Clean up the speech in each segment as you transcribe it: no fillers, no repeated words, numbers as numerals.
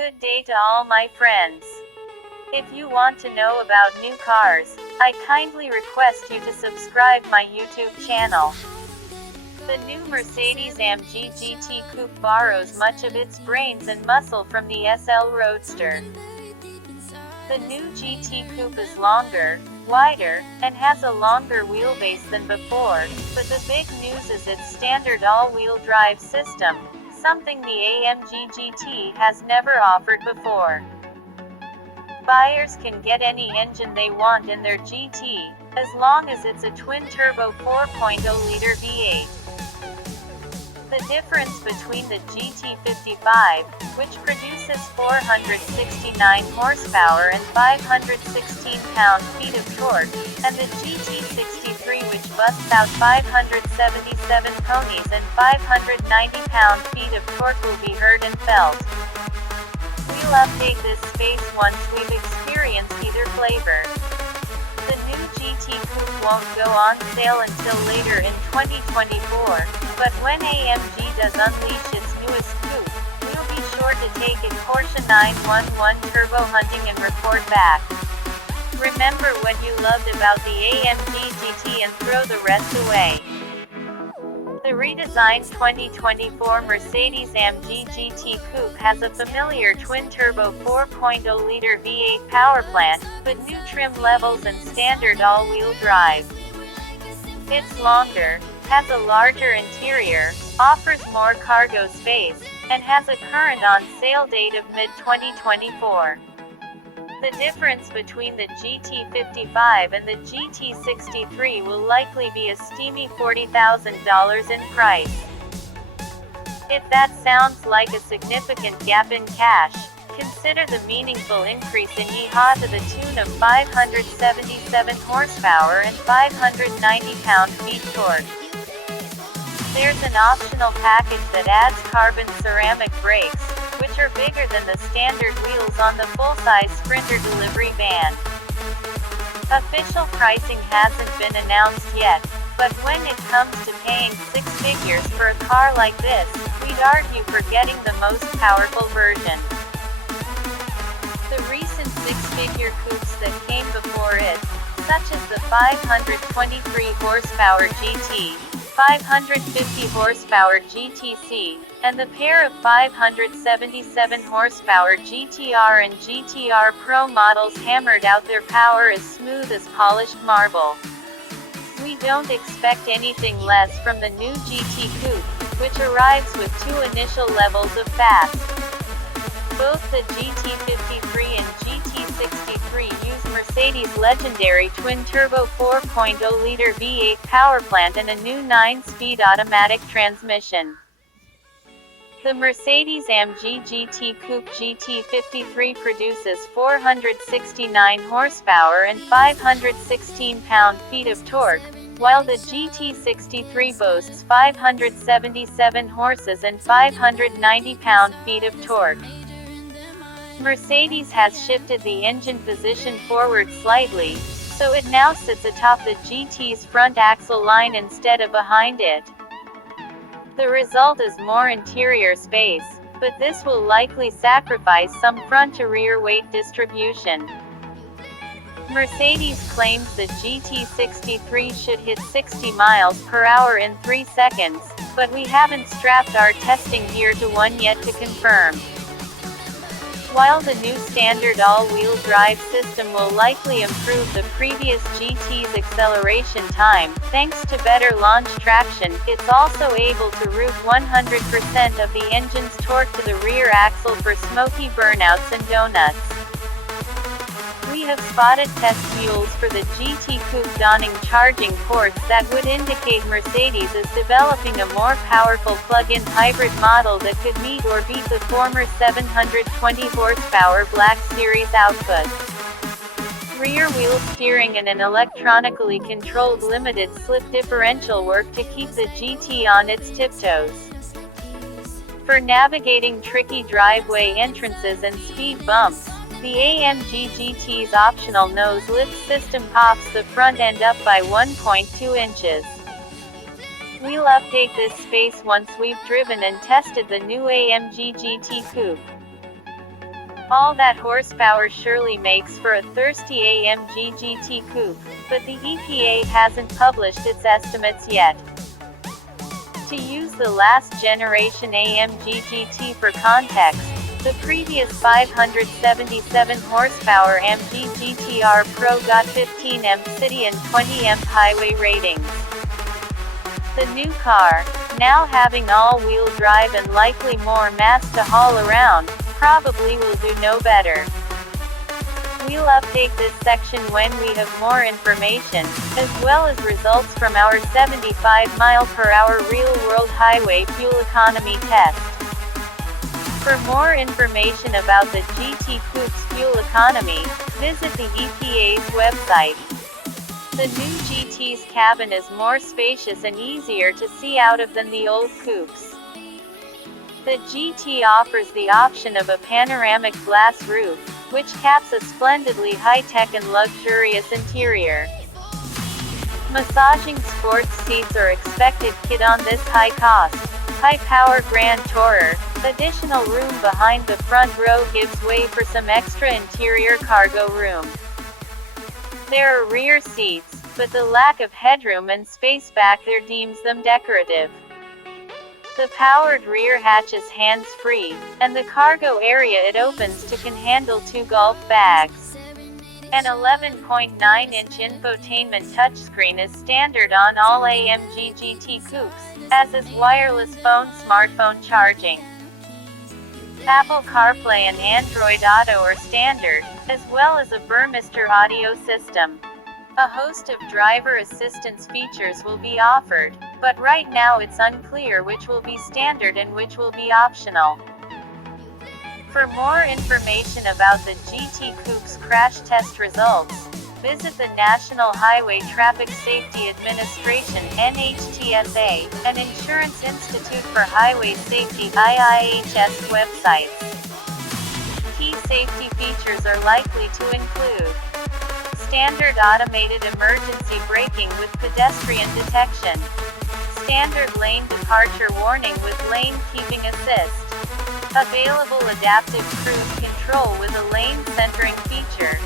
Good day to all my friends. If you want to know about new cars, I kindly request you to subscribe my YouTube channel. The new Mercedes-AMG GT Coupe borrows much of its brains and muscle from the SL Roadster. The new GT Coupe is longer, wider, and has a longer wheelbase than before, but the big news is its standard all-wheel drive system, something the AMG GT has never offered before. Buyers can get any engine they want in their GT, as long as it's a twin-turbo 4.0-liter V8. The difference between the GT55, which produces 469 horsepower and 516 pound-feet of torque, and the GT63, which busts out 577 ponies and 590 pound-feet of torque, will be heard and felt. We'll update this space once we've experienced either flavor. The new GT Coupe won't go on sale until later in 2024, but when AMG does unleash its newest coupe, we'll be sure to take it Porsche 911 turbo hunting and report back. Remember what you loved about the AMG GT and throw the rest away. The redesigned 2024 Mercedes-AMG GT Coupe has a familiar twin-turbo 4.0-liter V8 powerplant, but new trim levels and standard all-wheel drive. It's longer, has a larger interior, offers more cargo space, and has a current on-sale date of mid-2024. The difference between the GT55 and the GT63 will likely be a steamy $40,000 in price. If that sounds like a significant gap in cash, consider the meaningful increase in EHA to the tune of 577 horsepower and 590 pound-feet torque. There's an optional package that adds carbon ceramic brakes, which are bigger than the standard wheels on the full-size Sprinter delivery van. Official pricing hasn't been announced yet, but when it comes to paying six figures for a car like this, we'd argue for getting the most powerful version. The recent six-figure coupes that came before it, such as the 523 horsepower GT, 550 horsepower GTC, and the pair of 577 horsepower GTR and GTR Pro models hammered out their power as smooth as polished marble. We don't expect anything less from the new GT Coupe, which arrives with two initial levels of fast. Both the GT53 and GT63 use Mercedes' legendary twin-turbo 4.0-liter V8 powerplant and a new 9-speed automatic transmission. The Mercedes-AMG GT Coupe GT53 produces 469 horsepower and 516 pound-feet of torque, while the GT63 boasts 577 horses and 590 pound-feet of torque. Mercedes has shifted the engine position forward slightly, so it now sits atop the GT's front axle line instead of behind it. The result is more interior space, but this will likely sacrifice some front-to-rear weight distribution. Mercedes claims the GT63 should hit 60 miles per hour in 3 seconds, but we haven't strapped our testing gear to one yet to confirm. While the new standard all-wheel drive system will likely improve the previous GT's acceleration time, thanks to better launch traction, it's also able to route 100% of the engine's torque to the rear axle for smoky burnouts and donuts. We have spotted test fuels for the GT Coupe donning charging ports that would indicate Mercedes is developing a more powerful plug-in hybrid model that could meet or beat the former 720 horsepower Black Series output. Rear-wheel steering and an electronically controlled limited slip differential work to keep the GT on its tiptoes. For navigating tricky driveway entrances and speed bumps, the AMG GT's optional nose lift system pops the front end up by 1.2 inches. We'll update this space once we've driven and tested the new AMG GT Coupe. All that horsepower surely makes for a thirsty AMG GT Coupe, but the EPA hasn't published its estimates yet. To use the last generation AMG GT for context, the previous 577 horsepower AMG GT-R Pro got 15 M city and 20 M highway ratings. The new car, now having all-wheel drive and likely more mass to haul around, probably will do no better. We'll update this section when we have more information, as well as results from our 75 mph real-world highway fuel economy test. For more information about the GT Coupe's fuel economy, visit the EPA's website. The new GT's cabin is more spacious and easier to see out of than the old coupes. The GT offers the option of a panoramic glass roof, which caps a splendidly high-tech and luxurious interior. Massaging sports seats are expected kit on this high-cost, high-power Grand Tourer. Additional room behind the front row gives way for some extra interior cargo room. There are rear seats, but the lack of headroom and space back there deems them decorative. The powered rear hatch is hands-free, and the cargo area it opens to can handle 2 golf bags. An 11.9-inch infotainment touchscreen is standard on all AMG GT Coupes, as is wireless phone smartphone charging. Apple CarPlay and Android Auto are standard, as well as a Burmester audio system. A host of driver assistance features will be offered, but right now it's unclear which will be standard and which will be optional. For more information about the GT Coupe's crash test results, visit the National Highway Traffic Safety Administration (NHTSA) and Insurance Institute for Highway Safety (IIHS) websites. Key safety features are likely to include standard automated emergency braking with pedestrian detection, standard lane departure warning with lane keeping assist, available adaptive cruise control with a lane centering feature.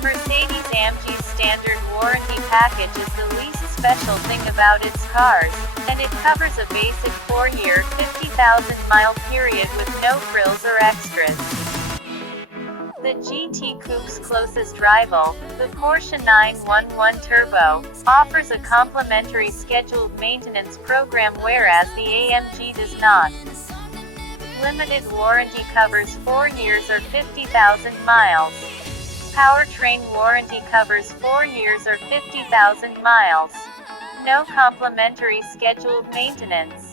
Mercedes-AMG's standard warranty package is the least special thing about its cars, and it covers a basic 4-year, 50,000-mile period with no frills or extras. The GT Coupe's closest rival, the Porsche 911 Turbo, offers a complimentary scheduled maintenance program whereas the AMG does not. Limited warranty covers 4 years or 50,000 miles. Powertrain warranty covers 4 years or 50,000 miles. No complimentary scheduled maintenance.